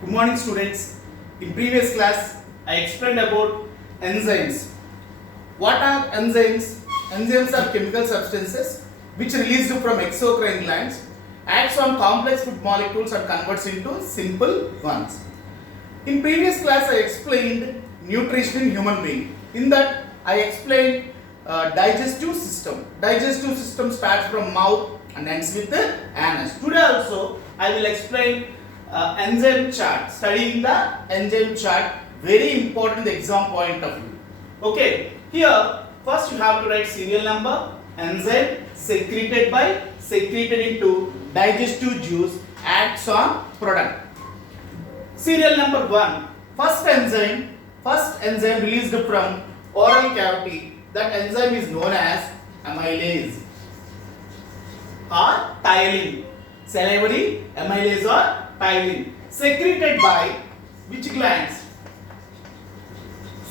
Good morning students. In previous class I explained about enzymes. What are enzymes? Enzymes are chemical substances which released from exocrine glands, acts on complex food molecules and converts into simple ones. In previous class I explained nutrition in human being. In that I explained digestive system. Digestive system starts from mouth and ends with the anus. Today also I will explain enzyme chart. Studying the enzyme chart, very important exam point of view. Okay, here first you have to write serial number. Enzyme secreted into digestive juice, acts on product. Serial number 1. First enzyme released from oral cavity. That enzyme is known as amylase or ptyalin. Salivary amylase or ptyalin. Secreted by which glands?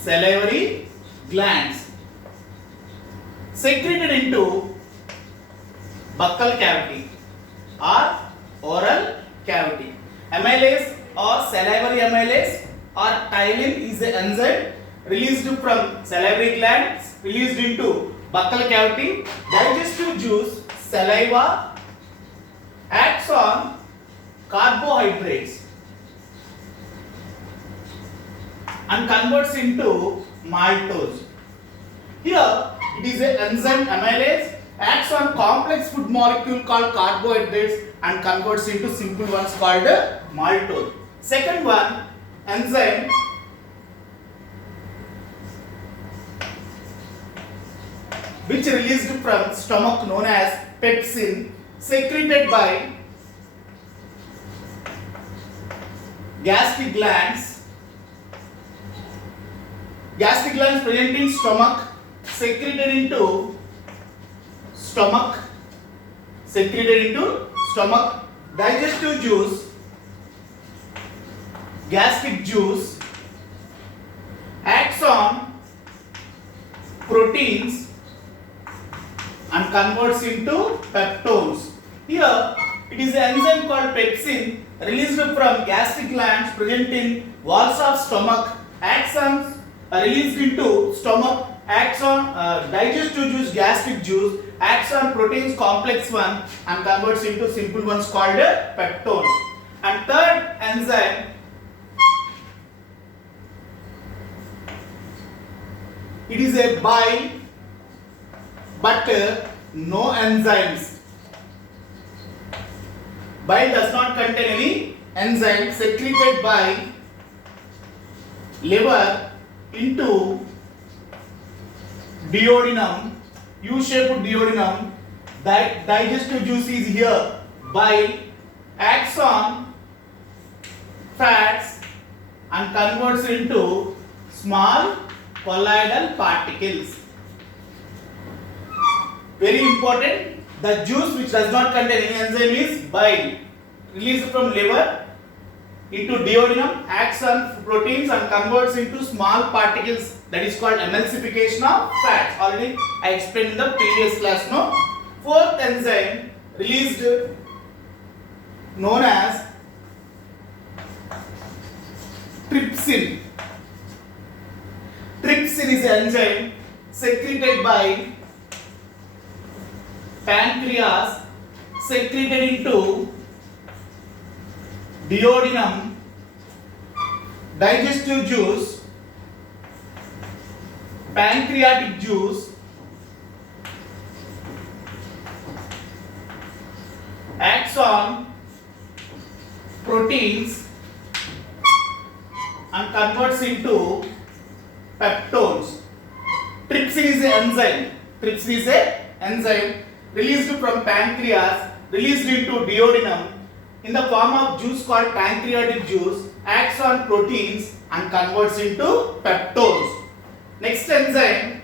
Salivary glands. Secreted into buccal cavity or oral cavity. Amylase or salivary amylase or ptyalin is an enzyme released from salivary glands, released into buccal cavity, digestive juice, saliva, acts on carbohydrates and converts into maltose. Here it is an enzyme amylase, acts on complex food molecule called carbohydrates and converts into simple ones called maltose. Second one, enzyme which released from stomach known as pepsin, secreted by gastric glands. Gastric glands present in stomach, secreted into stomach, digestive juice, gastric juice, acts on proteins and converts into peptones. Here it is an enzyme called pepsin released from gastric glands present in walls of stomach, acts on released into stomach, acts on digestive juice, gastric juice, acts on proteins complex one and converts into simple ones called peptones. And third enzyme it is a bile but no enzymes. Bile does not contain any enzyme, secreted by liver into duodenum, U-shaped duodenum. Digestive juice is here. Bile acts on fats and converts into small colloidal particles. Very important, the juice which does not contain any enzyme is bile, released from liver into duodenum, acts on proteins and converts into small particles, that is called emulsification of fats. Already I explained in the previous class. No? Fourth enzyme released known as trypsin. Trypsin is an enzyme secreted by pancreas, secreted into duodenum, digestive juice, pancreatic juice, acts on proteins and converts into peptones. Trypsin is an enzyme released from pancreas, released into duodenum in the form of juice called pancreatic juice, acts on proteins and converts into peptones. Next enzyme,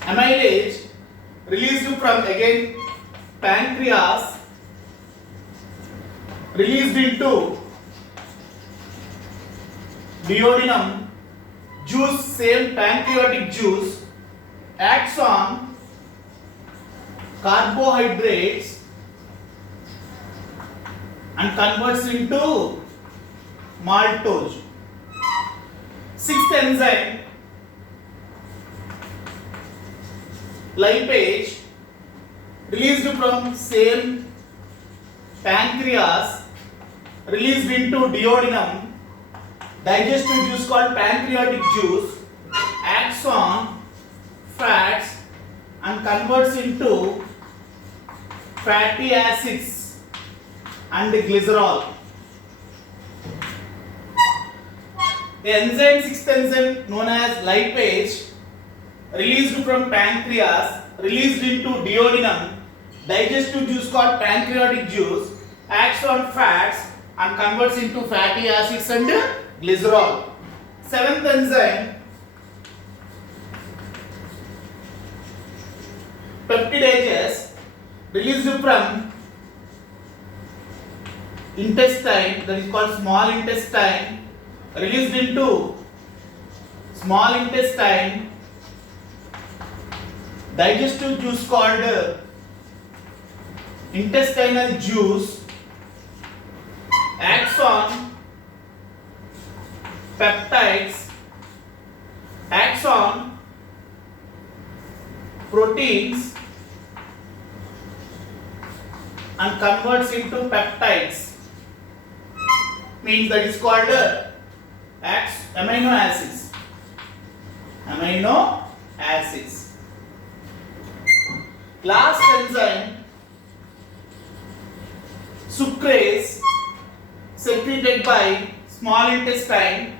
amylase, released from again pancreas, released into duodenum, juice, same pancreatic juice, acts on carbohydrates and converts into maltose. Sixth enzyme, lipase, released from same pancreas, released into duodenum, digestive juice called pancreatic juice, acts on fats and converts into fatty acids and glycerol. The enzyme, sixth enzyme known as lipase, released from pancreas, released into duodenum, digestive juice called pancreatic juice, acts on fats and converts into fatty acids and glycerol. Seventh enzyme, peptidases, released from intestine, that is called small intestine, released into small intestine, digestive juice called intestinal juice, acts on peptides, acts on proteins and converts into peptides, means that is called amino acids. Amino acids. Last enzyme, sucrase, secreted by small intestine,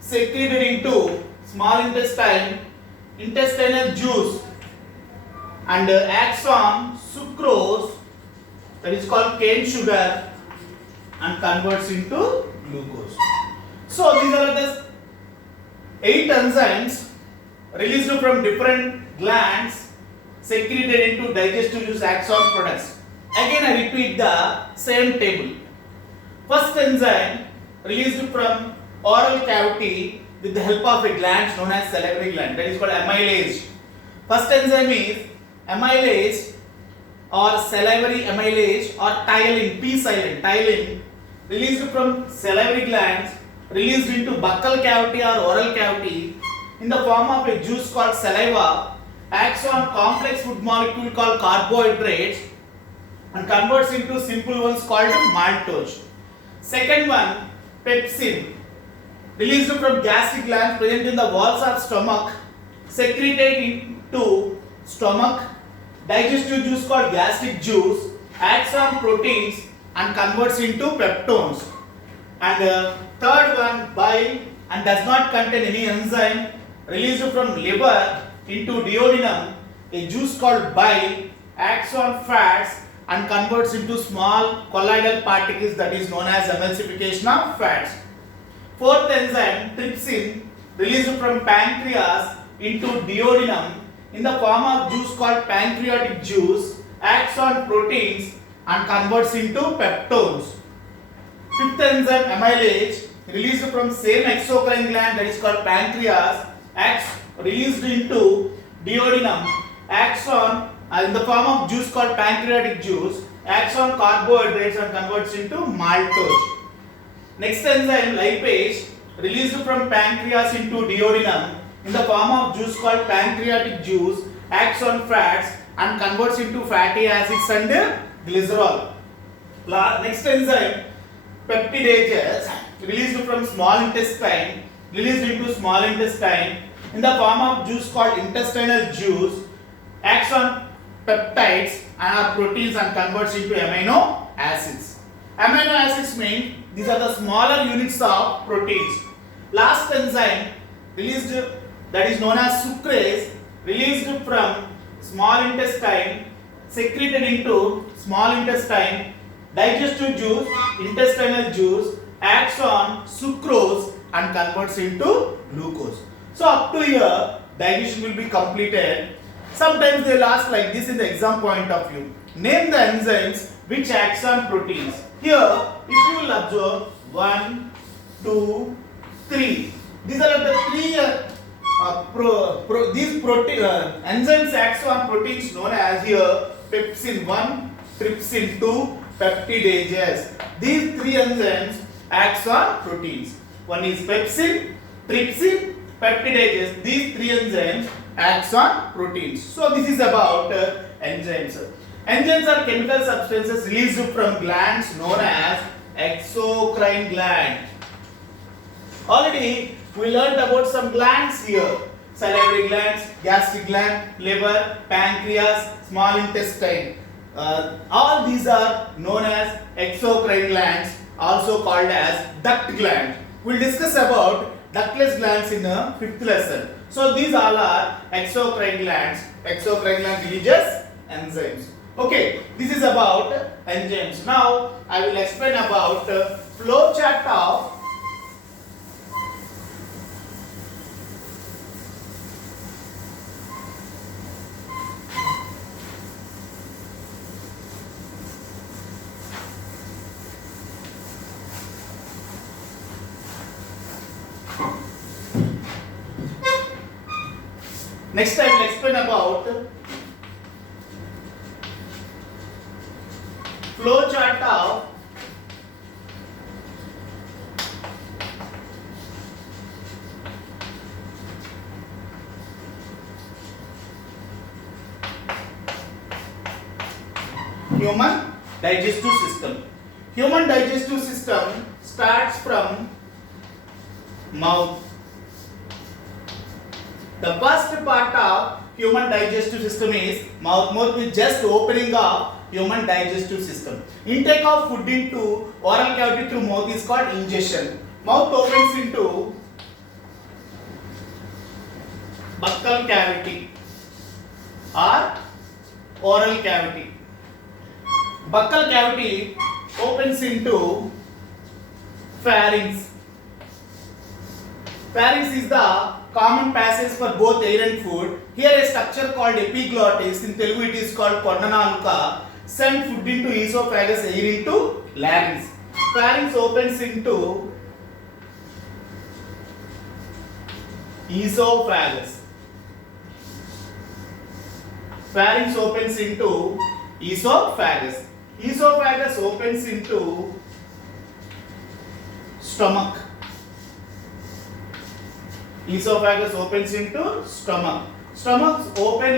secreted into small intestine, intestinal juice, and acts on sucrose, that is called cane sugar, and converts into glucose. So these are the 8 enzymes released from different glands, secreted into digestive juice, acts on products. Again I repeat the same table. First enzyme released from oral cavity with the help of a gland known as salivary gland, that is called amylase. First enzyme is amylase or salivary amylase or ptyalin, P silent, ptyalin, released from salivary glands, released into buccal cavity or oral cavity in the form of a juice called saliva, acts on complex food molecule called carbohydrates and converts into simple ones called maltose. Second one, pepsin, released from gastric glands present in the walls of stomach, secreted into stomach, digestive juice called gastric juice, acts on proteins and converts into peptones. And third one, bile, and does not contain any enzyme, released from liver into duodenum, a juice called bile, acts on fats and converts into small colloidal particles, that is known as emulsification of fats. Fourth enzyme, trypsin, released from pancreas into duodenum in the form of juice called pancreatic juice, acts on proteins and converts into peptones. Fifth enzyme, amylase, released from same exocrine gland, that is called pancreas, acts released into duodenum, acts on in the form of juice called pancreatic juice, acts on carbohydrates and converts into maltose. Next enzyme, lipase, released from pancreas into duodenum in the form of juice called pancreatic juice, acts on fats and converts into fatty acids and glycerol. Next enzyme, peptidases, released from small intestine, released into small intestine in the form of juice called intestinal juice, acts on peptides and proteins and converts into amino acids. Amino acids mean these are the smaller units of proteins. Last enzyme released, that is known as sucrase, released from small intestine, secreted into small intestine, digestive juice, intestinal juice, acts on sucrose and converts into glucose. So up to here digestion will be completed. Sometimes they will ask like this in the exam point of view. Name the enzymes which acts on proteins. Here if you will observe 1, 2, 3. These are the 3 enzymes acts on proteins known as here pepsin 1, trypsin 2, peptidases. These three enzymes acts on proteins. One is pepsin, trypsin, peptidases. These three enzymes acts on proteins. So this is about enzymes. Enzymes are chemical substances released from glands known as exocrine gland. Already we learned about some glands here. Salivary glands, gastric gland, liver, pancreas, small intestine. All these are known as exocrine glands, also called as duct gland. We'll discuss about ductless glands in the 5th lesson. So these all are exocrine glands. Exocrine gland releases enzymes. Okay, this is about enzymes. Now I will explain about flow chart of Next I will explain about flow chart of human digestive system. Human digestive system starts from mouth. The first part of human digestive system is mouth. Mouth is just opening of human digestive system. Intake of food into oral cavity through mouth is called ingestion. Mouth opens into buccal cavity or oral cavity. Buccal cavity opens into pharynx. Pharynx is the common passage for both air and food. Here a structure called epiglottis, in Telugu it is called Kondanaluka, send food into esophagus, air into larynx. Pharynx opens into esophagus. Pharynx opens into esophagus. Esophagus opens into stomach. Esophagus opens into stomach. Stomach open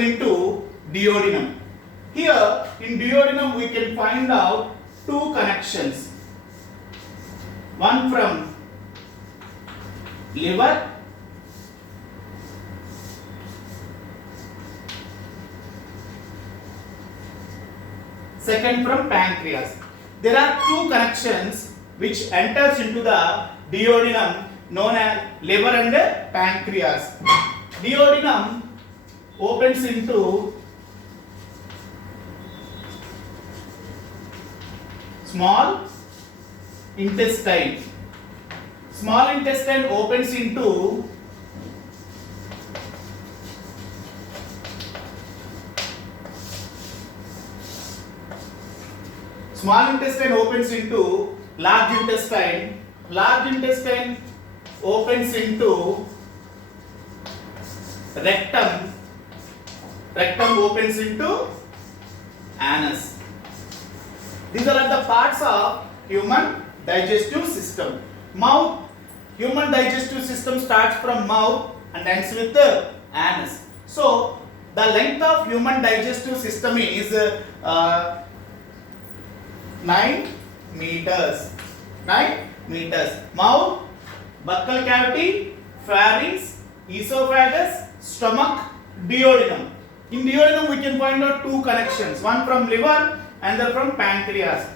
into duodenum. Here in duodenum we can find out two connections. One from liver, second from pancreas. There are two connections which enters into the duodenum known as liver and pancreas. Duodenum opens into small intestine. Small intestine opens into large intestine. Large intestine opens into rectum. Rectum opens into anus. These are the parts of human digestive system. Mouth, human digestive system starts from mouth and ends with the anus. So the length of human digestive system is 9 meters. 9 meters. Mouth, buccal cavity, pharynx, esophagus, stomach, duodenum. In duodenum we can find out two connections. One from liver, another from pancreas.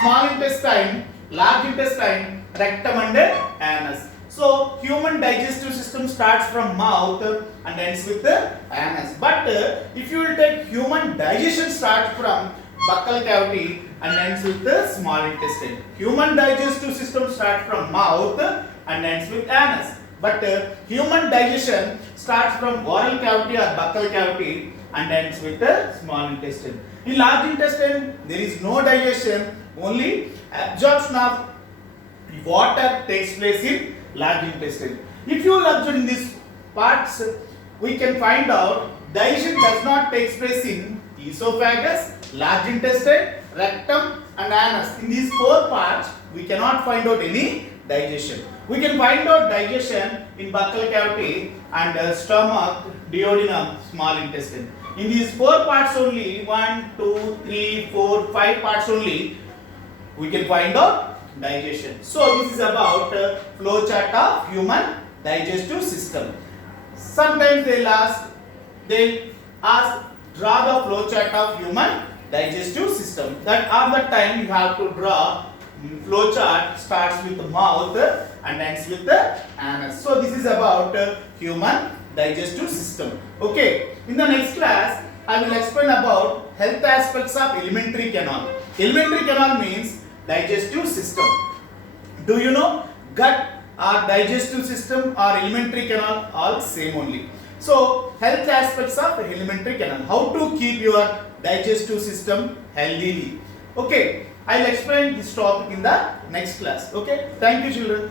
Small intestine, large intestine, rectum and anus. So human digestive system starts from mouth and ends with the anus. But if you will take human digestion starts from buccal cavity and ends with the small intestine. Human digestive system starts from mouth and ends with anus. But human digestion starts from oral cavity or buccal cavity and ends with the small intestine. In large intestine there is no digestion, only absorption of water takes place in large intestine. If you observe in these parts, we can find out digestion does not take place in esophagus, large intestine, rectum and anus. In these four parts, we cannot find out any digestion. We can find out digestion in buccal cavity and stomach, duodenum, small intestine. In these four parts only, 1, 2, 3, 4, 5 parts only, we can find out digestion. So this is about flow chart of human digestive system. Sometimes they'll ask, draw the flow chart of human digestive system. That all the time you have to draw flow chart. Starts with the mouth and ends with the anus. So this is about human digestive system. Okay. In the next class, I will explain about health aspects of alimentary canal. Alimentary canal means digestive system. Do you know gut or digestive system or alimentary canal all same only. So health aspects of alimentary canal. How to keep your digestive system healthily. Okay, I will explain this topic in the next class. Okay, thank you children.